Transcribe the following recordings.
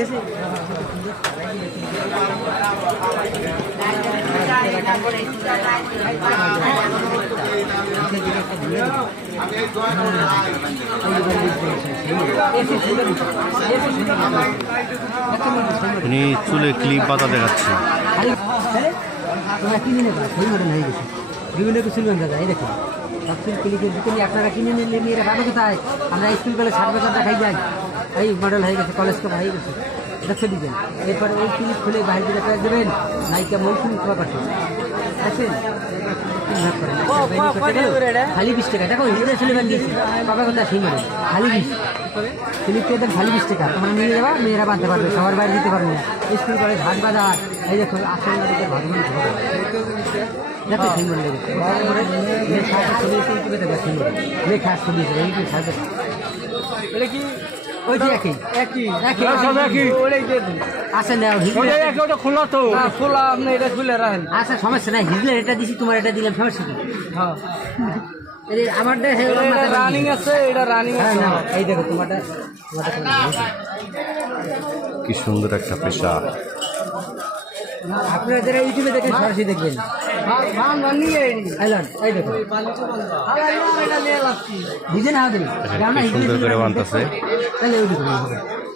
গেছে উনি চুলে ক্লিপ বাতা দেখাচ্ছে। তোমরা কিনে নেবা সেই মডেল হয়ে গেছে বিভিন্ন কিছু দাদা এই দেখো সব চুল ক্লিপের ভিতরে আপনারা কিনে নিলে মেয়েরা পাবে কোথায়? আমরা স্কুল কলেজ 60 টাকা খাই যাই এই মডেল হয়ে গেছে কলেজ তো হয়ে গেছে দেখছে দিবেন এরপর ওই ক্লিপ খুলে বাইরে দিকে প্রাইস দেবেন নাইকা মৌসুমি খোলা পাঠে দেখছেন খালি 20 টাকা দেখো হিজড়ে ছেলে বান দিয়েছি পাবে কোথায় সেই মডেল খালি 20 ক্লিপকে দেন খালি 20 টাকা তোমরা নিয়ে যাবা মেয়েরা বাঁধতে পারবে সবার বাইরে দিতে পারবে না স্কুল কলেজ হাট বাজার এই দেখো আসল নাটকের ভাগবান দেখো সেই মডেল লেখা ছবি কি ওই যে একই আচ্ছা না খোলা তো খোলা আপনি এটা খুলে রাখেন আচ্ছা সমস্যা নাই হিজলে এটা দিছি তোমার এটা দিলাম সমস্যা কি হ্যাঁ আমারটা রানিং আছে এটা রানিং আছে এই দেখো তোমারটা কি সুন্দর একটা পেশা। আপনারা যারা ইউটিউবে দেখেন সরাসরি দেখবেন বুঝে না হবে সুন্দর করে বানতেছে। তাহলে ওই দেখুন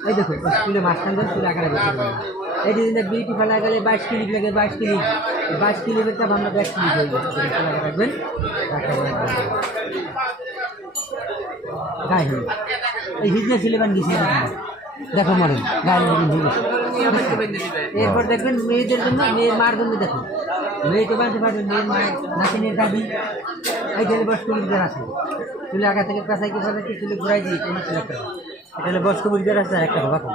এই দেখো স্কুলে মাঝখান ধরে চুল আকারে এই যে বিউটি ফেলা গেলে 22 ক্লিপ লাগে 22 ক্লিপেরটা আমরা 1 ক্লিপ হয়ে যাবে রাখবেন গায়ে হয়ে এই হিজনে সিলেবান গেছে দেখো মডেল গায়ে এরপর দেখবেন মেয়েদের জন্য মেয়ের মার জন্য দেখো মেয়ে তো বানতে পারবে মেয়ের মায়ের নাতিনের দাবি এই গেলে বয়স্ক বুঝতে আছে চুলে আগা থেকে পেঁচাইতে পেঁচাইতে চুলে ঘুরাই দিই কোনো চুলে একটা এটা হলে বয়স্ক বুঝতে আছে একটা ভাবা কম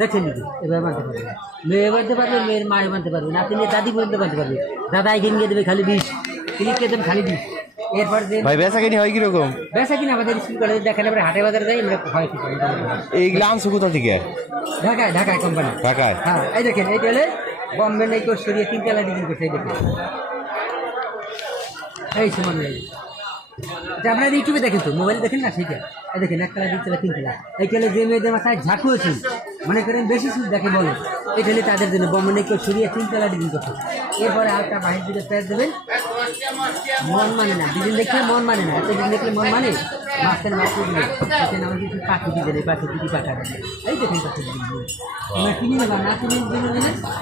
দেখেন দিদি এবার বানতে পারবে মেয়ে বানতে পারবে মেয়ের মায়ে বানতে পারবে নাতিনের দাদি পর্যন্ত বানতে পারবে দাদা এগিয়ে নিয়ে দেবে খালি 20 ক্লিপকে দেবে খালি 20 এরপর ভাই বেচা কিনি হয় কিরকম? বেচা কিনা আমাদের স্কুল কলেজে দেখেন আমরা হাটে বাজারে যাই আমরা হয় কিছু এইগুলো আনছো কোথা থেকে? ঢাকায় কোম্পানি ঢাকায়। হ্যাঁ এই দেখেন এইটা হলে বম্বে নাই করে সরিয়ে 3 তলা ডিগ্রি করছে এই দেখেন এই সমান আপনারা ইউটিউবে দেখেন তো মোবাইল দেখেন না সেইটা এই দেখেন 1 তলা 2 তলা 3 তলা এইখানে যে মেয়েদের মাথায় ঝাঁকু আছে মনে করেন বেশি সুদ দেখে বলে এটা হলে তাদের জন্য বম্বে নাই করে সরিয়ে 3 তলা ডিগ্রি করছে এরপরে হালকা বাহির দিকে প্যাচ দেবেন মন মানে না দুদিন দেখলে মন মানে না এতদিন দেখলে মন মানে মাছের মাছ দিলে এখানে আমার কিছু পাখি দিলে পাখি দিদি পাঠা দেবে এই দেখেন পাখি দিদি আমরা কিনে নেবা না কিনে দিলে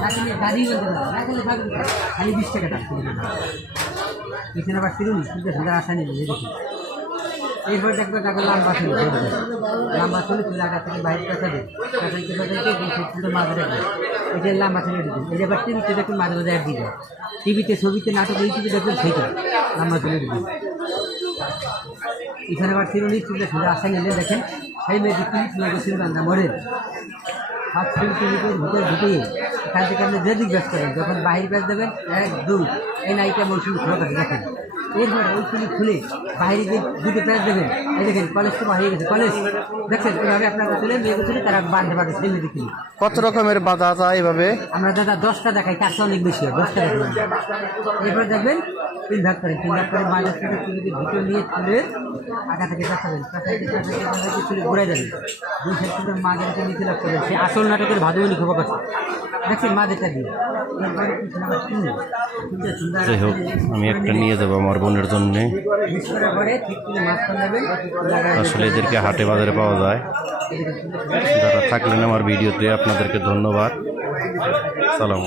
না কিনে গাড়ি বলতে পারবো না কিনে থাকবে খালি 20 টাকা দাম কিনে নেবা এখানে আবার ফিরুনি কিন্তু সুন্দর আশা নিল এই দেখুন এরপর দেখবে তাকে লম্বা চলে চলে আগা থেকে বাইরে পেঁচাবে পেঁচাইতে মাঝে রাখবে এটা লম্বা চলে দিবেন এই এবার টিভিতে দেখুন মাঝে মাঝে এক দিবে টিভিতে ছবিতে নাটক ইউটিউবে দেখবেন সেইটা লম্বা চলে দিবেন এখানে আবার ফিরুনি চুলে সুন্দর আশা নিলে দেখেন সেই মেয়েটি ক্লিপ লাগে সিলবান্ধা মডেল হাত ক্লিপের ভিতরে ঢুকিয়ে এখান থেকে আপনি যেদিক ব্যাস করেন যখন বাহির ব্যাস দেবেন 1 2 এই নাইকা মৌসুমি খোলা থাকে দেখেন এরপরে ওই ক্লিপ খুলে বাইরে যে দুটো প্যাচ দেবেন এই দেখেন কলেজ তো হয়ে গেছে কলেজ দেখছেন এভাবে আপনারা চলে মেয়েকে চলে তারা বাঁধতে পারে সেই মেয়েদের কিনে কত রকমের বাধা আছে এইভাবে? আমরা দাদা 10টা দেখাই তার চেয়ে অনেক বেশি হয় 10টা দেখাই এরপর দেখবেন 3 ভাগ করেন মাঝের থেকে চুলিকে ভিতরে নিয়ে তুলে আগা থেকে পেঁচাবেন পেঁচাইতে চুলে ঘুরাই দেবেন 2 সাইড থেকে মাঝের থেকে নিচে লাগতে সে আসল নাটকের ভাদুমনি খোপা করছে দেখছেন মাঝেরটা দিয়ে যাই হোক আমি একটা নিয়ে যাবো আমার বোনের জন্য। আসলে এদেরকে হাটে বাজারে পাওয়া যায়। যারা থাকলেন আমার ভিডিওতে আপনাদেরকে ধন্যবাদ। সালাম।